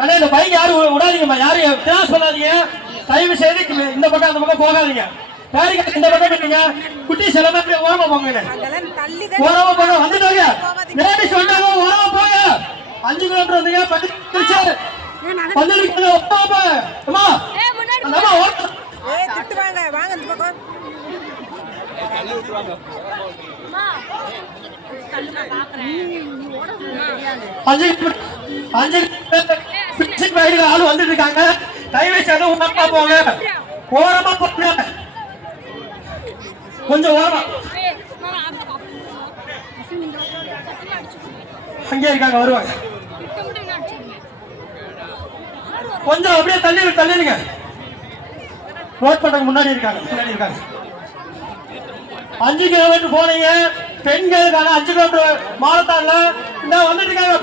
ஆனா இந்த பைக் யாரும் விடாதீங்கம்மா, யாரும் கிராஸ் பண்ணாதீங்க. தயவு செய்து இந்த பக்கம் அந்த பக்கம் போகாதீங்க. இந்த பக்கம் இருக்கீங்க குட்டி சிலமா ஓரமா போங்க, ஓரமா போங்க. வந்துட்டாங்க லேடிஸ் வந்தாங்க, ஓரமா போங்க. 5 கிலோமீட்டர் வந்தீங்க, 10 திட்டுவாங்க. வாங்க இந்த பக்கம். ஆளு வந்துட்டு இருக்காங்க. தயவு செய்து ஓரமா போங்க, ஓரமா போங்க, கொஞ்சம் ஓரமா. அங்கே இருக்காங்க, வருவாங்க. கொஞ்சம் அப்படியே தள்ளிடுங்க. ரோட் பண்றதுக்கு முன்னாடி இருக்காங்க. 5 கிலோமீட்டர் போனீங்க, பெண்களுக்கான 5 கிலோமீட்டர் மாரத்தான்ல இந்த வந்துட்டு இருக்காங்க.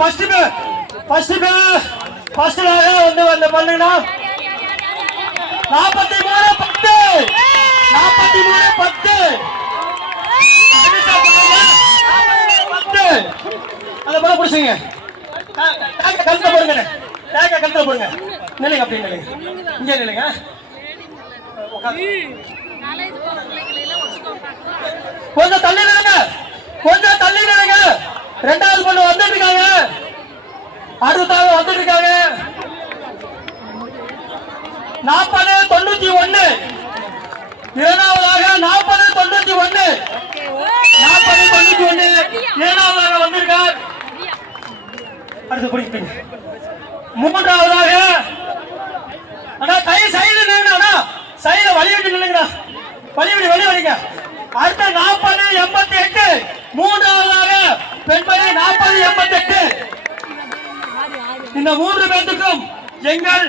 ஃபர்ஸ்ட் வந்து பண்ணுங்கன்னா 43-10 அந்த போல புடிச்சுங்க. கழுத்தை போடுங்க, கழுத்தை போடுங்க. நிலைங்க, அப்படி நிலைங்க, இங்கே நிலைங்க. கொஞ்சம் தள்ளி நிலைங்க. ரெண்டாவது பொண்ணு வந்துட்டு இருக்காங்க, அடுத்தாவது வந்துட்டு இருக்காங்க. 40-91 இரண்டாவதாக 40-91 இரண்டாவதாக வந்திருக்கார். அடுத்து பிடிப்பீங்க. மூன்றாவதாக அண்ணா கை சைடு நில்லுங்கண்ணா, சைடு வழி விட்டு நில்லுங்கண்ணா, வெளி வலிங்க. அடுத்த 40-88 மூன்றாவதாக பெண்மணி 40-88. இந்த 3 பேருக்கும் எங்கள்